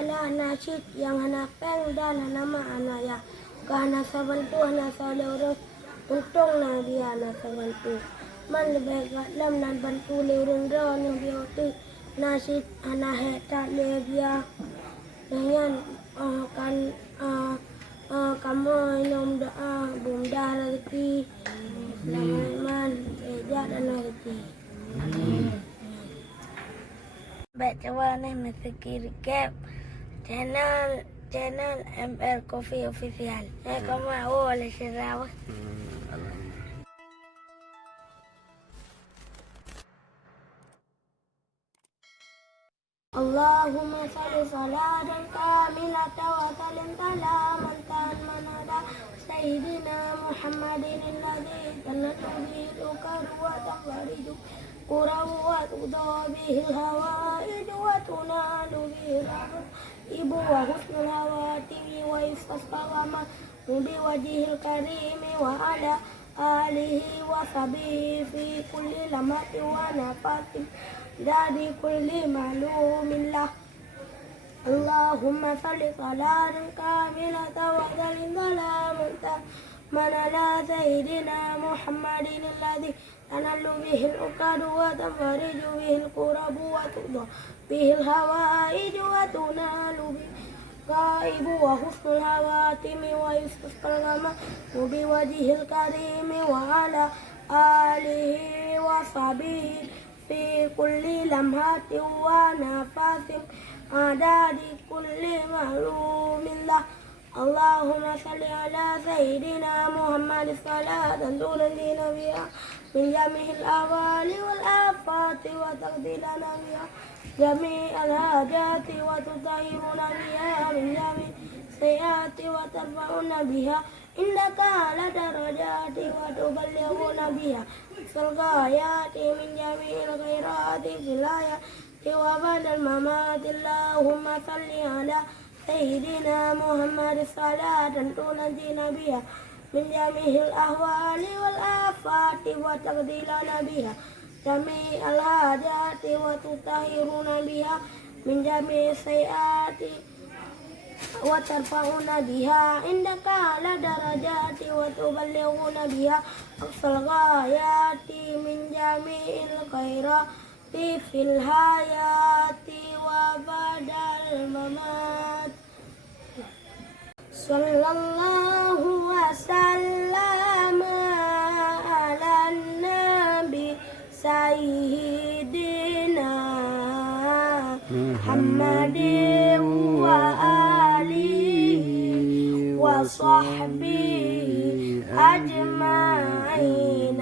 Ala nasyid yang hanapeng dan hanama anaya. Kahana sabantu hana salurus untung na dia na sabantu. Man lebih lam nan bantu lurun ron yang bioti nasyid hana heta le dia. Dengan kan kamu inom doa bunda rezeki. Selamat eja dan rezeki. Baik coba nih mesti recap channel ML Coffee Official. Kamu oleh Syirawa. Allahumma salli salatan kamilatan wa sallim salaman tamman ala sayyidina Muhammadin alladhi tanatu bihi al-ukadu wa taqridu qurabu wa tudaw bihi al-hawaij wa tunalu bihi ibu wa husnul hawatimi wa istasqama bi wajhil karimi wa ala alihi wa sahbihi fi kulli lamatin wa nafasin dari kulli ma'lumin lah. Allahumma salli salatan kamilatan wa sallim salaman tamman ala sayyidina Muhammadin alladhi tanallu bihi al-uqadu wa tafariju bihi al-qurabu wa tudaw bihi al-hawaij wa tunalu bihi qaibu wa husnul hawatimi wa yustasqal ghamamu bi wajhil karimi wa ala alihi wa sahbihi في كل لمحة ونفس عدد كل معلوم له. اللهم صل على سيدنا محمد صلاة تنجينا بها من جميع الأهوال والآفات وتقضينا بها جميع الحاجات وتطهرنا بها من جميع السيئات وترفعنا بها إنك على درجات وتبلغنا بها الغايات من جميع الخيرات في الحياة وبعد الممات. اللهم صل على سيدنا محمد صلاة تنجينا بها من جميع الأهوال والآفات وتقضي لنا بها جميع الحاجات وتطهرنا بها من جميع السيئات وترفعنا بها عندك على درجات وتبلغنا بها أقصى الغايات من جميع الخيرات في الحياة وبعد الممات. صلى الله وسلم على النبي سيدنا محمد وصحبه أجمعين.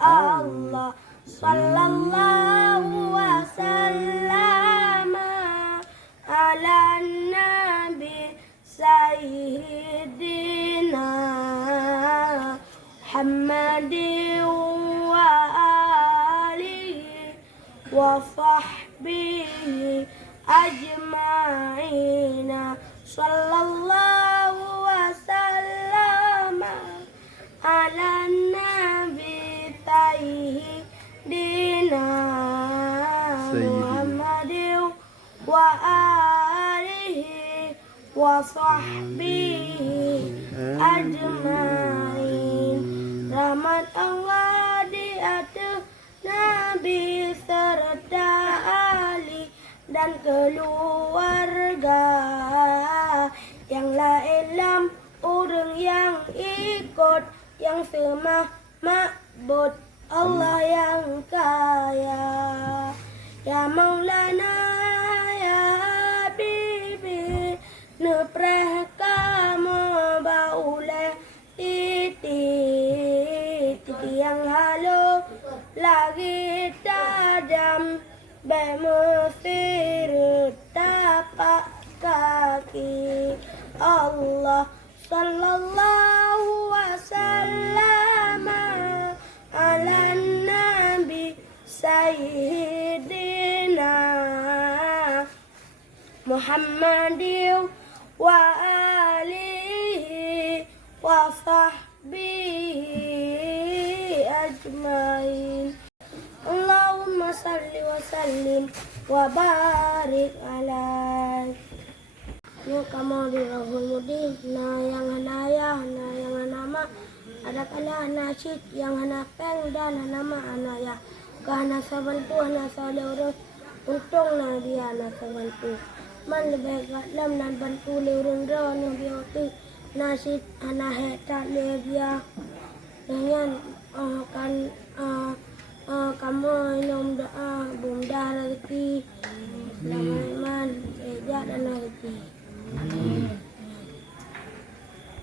الله صلى الله وسلم على النبي سيدنا محمد وآله وصحبه أجمعين. صلى الله وسلم على النبي سيدنا محمد وآله وصحبه أجمعين. Rahmat Allah di atas Nabi serta Ali dan keluarga yang lain orang yang ikut yang semua ma'bud Allah yang kaya. Ya Maulana ya Habibi nepreh kamu baule titi yang halo lagi tajam bermusir tapak kaki. Allah sallallahu wasallam ala nabi sayyidina Muhammadin wa alihi wa sahbihi ajmain. Allahumma salli wa sallim wa barik alaih. Yung kamu dirahul mudi na yang hanaya na yang hanama ada kala nasid yang hanapeng dan hanama anaya kahana sa bantu hana sa leuros untong na dia na sa bantu man lebih lam nan bantu leurun ro yang bioti nasid anaheta le dia dengan kan